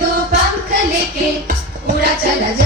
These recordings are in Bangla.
दो पंख लेके उड़ा चला जा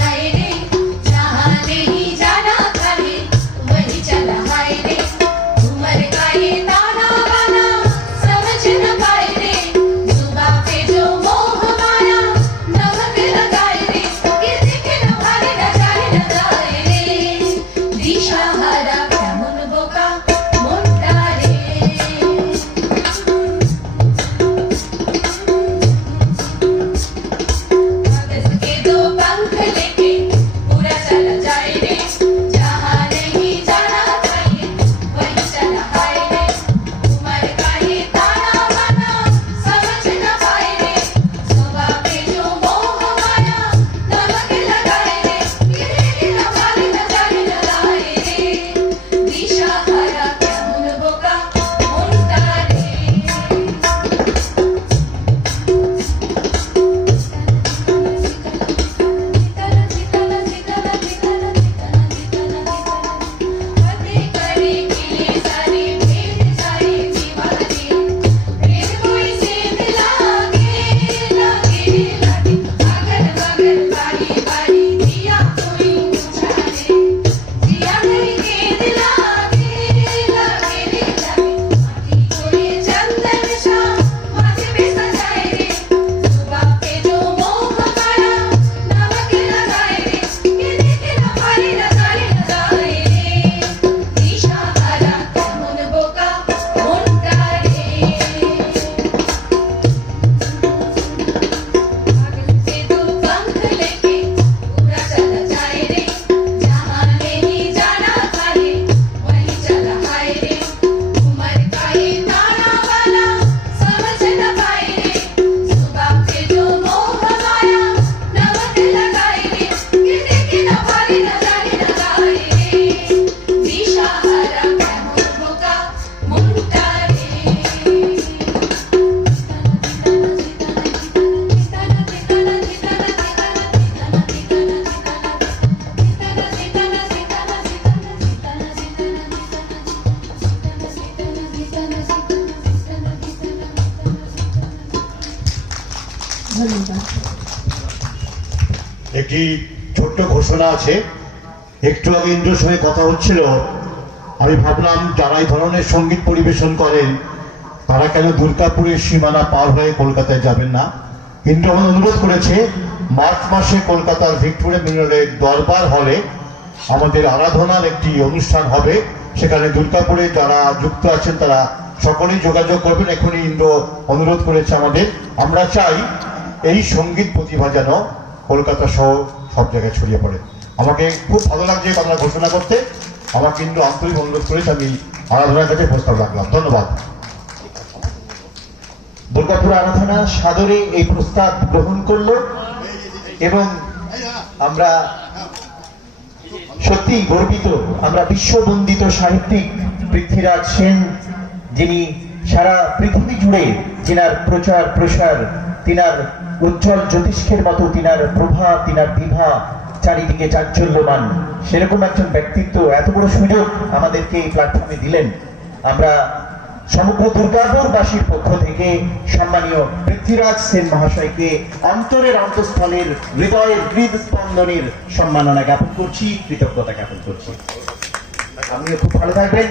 একটি ছোট্ট ঘোষণা আছে। একটু আগে ইন্দ্রর সঙ্গে কথা হচ্ছিল। আমি ভাবলাম, যারা এই ধরনের সংগীত পরিবেশন করেন, তারা কেন দুর্গাপুরের সীমানা পার হয়ে কলকাতায় যাবেন না? ইন্দ্র অনুরোধ করেছে, মার্চ মাসে কলকাতার ভিক্টোরিয়া মেমোরিয়ালের দরবার হলে আমাদের আরাধনার একটি অনুষ্ঠান হবে। সেখানে দুর্গাপুরে যারা যুক্ত আছেন, তারা সকলেই যোগাযোগ করবেন। এখনই ইন্দ্র অনুরোধ করেছে আমাদের। আমরা চাই এই সংগীত প্রতিভা যেন কলকাতা সহ সব জায়গায় ছড়িয়ে পড়ে। আমাকে খুব ভালো লাগছে কথাটা ঘোষণা করতে। আমাকে কিন্তু আন্তরিক অনুরোধ করেছে আমি আরাধনার কাছে প্রস্তাব রাখলাম। ধন্যবাদ। দুর্গাপুর আরাধনা সাদরে এই প্রস্তাব গ্রহণ করল এবং আমরা সত্যি গর্বিত, আমরা বিশ্ববন্দিত সাহিত্যিক পৃথ্বীরাজ সেন, যিনি সারা পৃথিবী জুড়ে তিনার প্রচার প্রসার তিনার উজ্জ্বল জ্যোতিষ্কের মতো তিনার প্রভা, তিনার বিভা চারিদিকে চাঞ্চল্যমান। সেরকম একজন ব্যক্তিত্ব, এত বড় সুযোগ আমাদেরকে এই প্ল্যাটফর্মে দিলেন। আমরা সমগ্র দুর্গাপুরবাসীর পক্ষ থেকে সম্মানীয় পৃথ্বীরাজ সেন মহাশয়কে অন্তরের অন্তঃস্থলের হৃদয়ের হৃদ স্পন্দনের সম্মাননা জ্ঞাপন করছি, কৃতজ্ঞতা জ্ঞাপন করছি। আপনিও খুব ভালো থাকবেন।